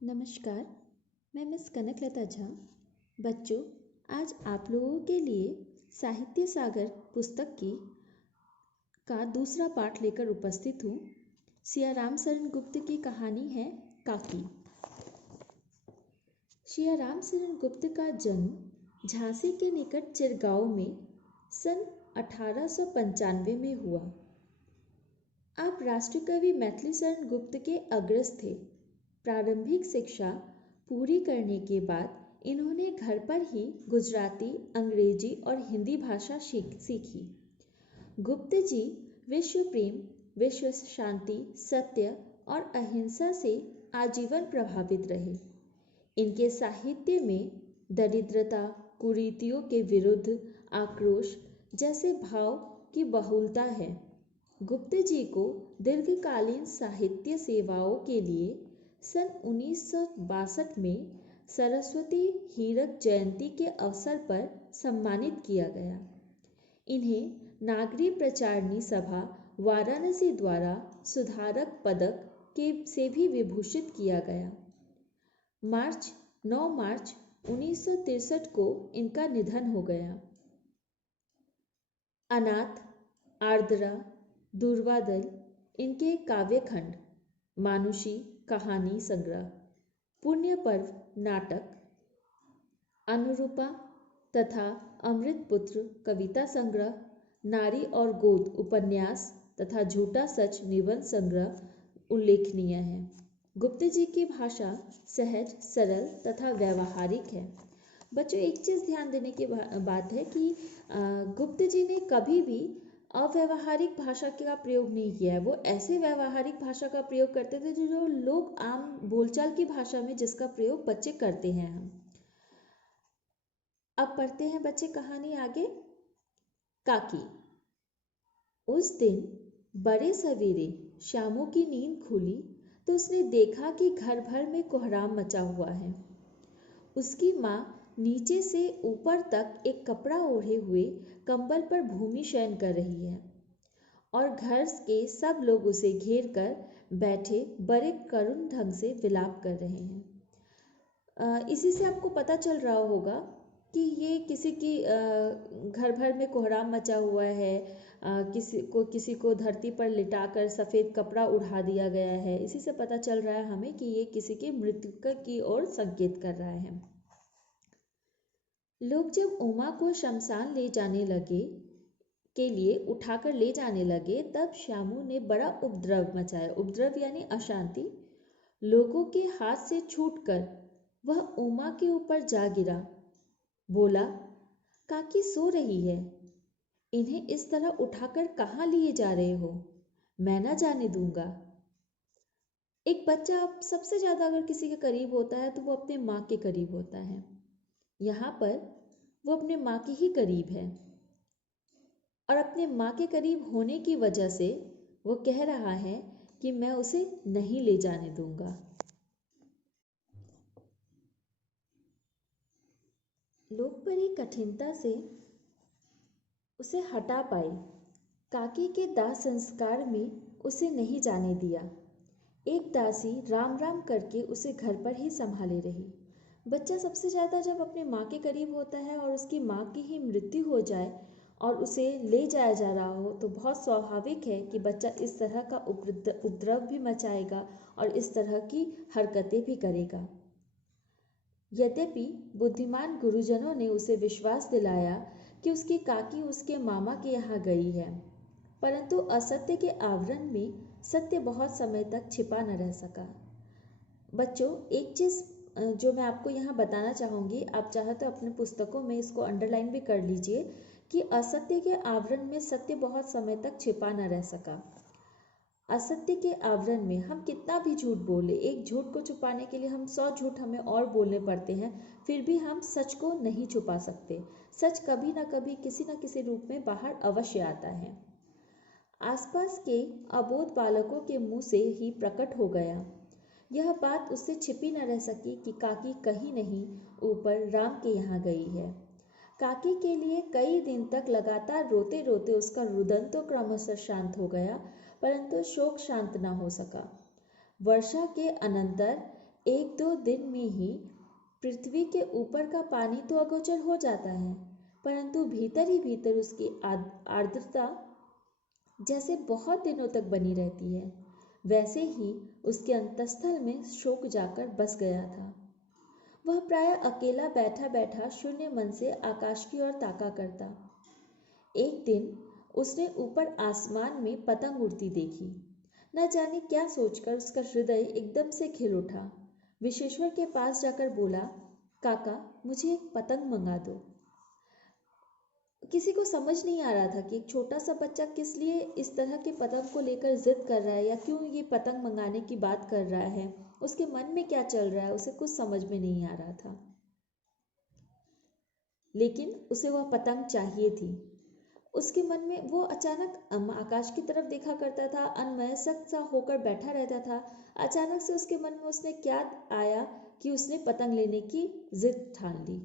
नमस्कार, मैं मिस कनकलता झा। बच्चों, आज आप लोगों के लिए साहित्य सागर पुस्तक का दूसरा पाठ लेकर उपस्थित हूँ। सियाराम शरण गुप्त की कहानी है काकी। सियाराम शरण गुप्त का जन्म झांसी के निकट चिरगांव में सन 1895 में हुआ। आप राष्ट्रकवि मैथिली शरण गुप्त के अग्रज थे। प्रारंभिक शिक्षा पूरी करने के बाद इन्होंने घर पर ही गुजराती, अंग्रेजी और हिंदी भाषा सीखी। गुप्त जी विश्व प्रेम, विश्व शांति, सत्य और अहिंसा से आजीवन प्रभावित रहे। इनके साहित्य में दरिद्रता, कुरीतियों के विरुद्ध आक्रोश जैसे भाव की बहुलता है। गुप्त जी को दीर्घकालीन साहित्य सेवाओं के लिए सन 1962 में सरस्वती हीरक जयंती के अवसर पर सम्मानित किया गया। इन्हें नागरी प्रचारणी सभा वाराणसी द्वारा सुधारक पदक से भी विभूषित किया गया। 9 मार्च 1963 को इनका निधन हो गया। अनाथ, आर्द्रा, दूर्वादल इनके काव्यखंड, मानुषी कहानी संग्रह, पुण्य पर्व नाटक, अनुरूपा तथा अमृतपुत्र कविता संग्रह, नारी और गोद उपन्यास तथा झूठा सच निबंध संग्रह उल्लेखनीय है। गुप्त जी की भाषा सहज, सरल तथा व्यवहारिक है। बच्चों, एक चीज़ ध्यान देने की बात है कि गुप्त जी ने कभी भी अव्यवहारिक भाषा का प्रयोग नहीं किया है। वो ऐसे व्यवहारिक भाषा का प्रयोग करते थे जो लोग आम बोलचाल की भाषा में जिसका प्रयोग बच्चे करते हैं। हम अब पढ़ते हैं बच्चे कहानी आगे। काकी। उस दिन बड़े सवेरे श्यामू की नींद खुली तो उसने देखा कि घर भर में कोहराम मचा हुआ है। उसकी माँ नीचे से ऊपर तक एक कपड़ा ओढ़े हुए कंबल पर भूमि शयन कर रही है और घर के सब लोग उसे घेर कर बैठे बड़े करुण ढंग से विलाप कर रहे हैं। इसी से आपको पता चल रहा होगा कि ये किसी की घर भर में कोहराम मचा हुआ है। किसी को धरती पर लिटाकर सफ़ेद कपड़ा उड़ा दिया गया है। इसी से पता चल रहा है हमें कि ये किसी की मृत्यु की ओर संकेत कर रहा है। लोग जब उमा को शमशान ले जाने लगे के लिए उठाकर ले जाने लगे तब श्यामू ने बड़ा उपद्रव मचाया। उपद्रव यानी अशांति। लोगों के हाथ से छूटकर वह उमा के ऊपर जा गिरा। बोला, काकी सो रही है, इन्हें इस तरह उठाकर कहाँ लिए जा रहे हो? मैं ना जाने दूंगा। एक बच्चा सबसे ज्यादा अगर किसी के करीब होता है तो वो अपने माँ के करीब होता है। यहाँ पर वो अपने माँ के ही करीब है और अपने माँ के करीब होने की वजह से वो कह रहा है कि मैं उसे नहीं ले जाने दूंगा। लोग बड़ी कठिनता से उसे हटा पाए। काकी के दाह संस्कार में उसे नहीं जाने दिया। एक दासी राम राम करके उसे घर पर ही संभाले रही। बच्चा सबसे ज़्यादा जब अपने माँ के करीब होता है और उसकी माँ की ही मृत्यु हो जाए और उसे ले जाया जा रहा हो तो बहुत स्वाभाविक है कि बच्चा इस तरह का उपद्रव भी मचाएगा और इस तरह की हरकतें भी करेगा। यद्यपि बुद्धिमान गुरुजनों ने उसे विश्वास दिलाया कि उसकी काकी उसके मामा के यहाँ गई है, परंतु असत्य के आवरण में सत्य बहुत समय तक छिपा न रह सका। बच्चों, एक चीज़ जो मैं आपको यहाँ बताना चाहूँगी, आप चाहे तो अपने पुस्तकों में इसको अंडरलाइन भी कर लीजिए कि असत्य के आवरण में सत्य बहुत समय तक छिपा न रह सका। असत्य के आवरण में हम कितना भी झूठ बोले, एक झूठ को छुपाने के लिए हम 100 झूठ हमें और बोलने पड़ते हैं, फिर भी हम सच को नहीं छुपा सकते। सच कभी ना कभी किसी न किसी रूप में बाहर अवश्य आता है। आसपास के अबोध बालकों के मुंह से ही प्रकट हो गया। यह बात उससे छिपी न रह सकी कि काकी कहीं नहीं ऊपर राम के यहाँ गई है। काकी के लिए कई दिन तक लगातार रोते रोते उसका रुदन तो क्रमशः शांत हो गया, परंतु शोक शांत न हो सका। वर्षा के अनंतर एक दो दिन में ही पृथ्वी के ऊपर का पानी तो अगोचर हो जाता है, परंतु भीतर ही भीतर उसकी आर्द्रता जैसे बहुत दिनों तक बनी रहती है, वैसे ही उसके अंतस्थल में शोक जाकर बस गया था। वह प्राय अकेला बैठा बैठा शून्य मन से आकाश की ओर ताका करता। एक दिन उसने ऊपर आसमान में पतंग उड़ती देखी। न जाने क्या सोचकर उसका हृदय एकदम से खिल उठा। विश्वेश्वर के पास जाकर बोला, काका, मुझे एक पतंग मंगा दो। किसी को समझ नहीं आ रहा था कि एक छोटा सा बच्चा किस लिए इस तरह के पतंग को लेकर जिद कर रहा है, या क्यों ये पतंग मंगाने की बात कर रहा है, उसके मन में क्या चल रहा है, उसे कुछ समझ में नहीं आ रहा था। लेकिन उसे वह पतंग चाहिए थी। उसके मन में वो अचानक आकाश की तरफ देखा करता था, अनमयस्क सा होकर बैठा रहता था। अचानक से उसके मन में उसने क्या आया कि उसने पतंग लेने की जिद ठान ली।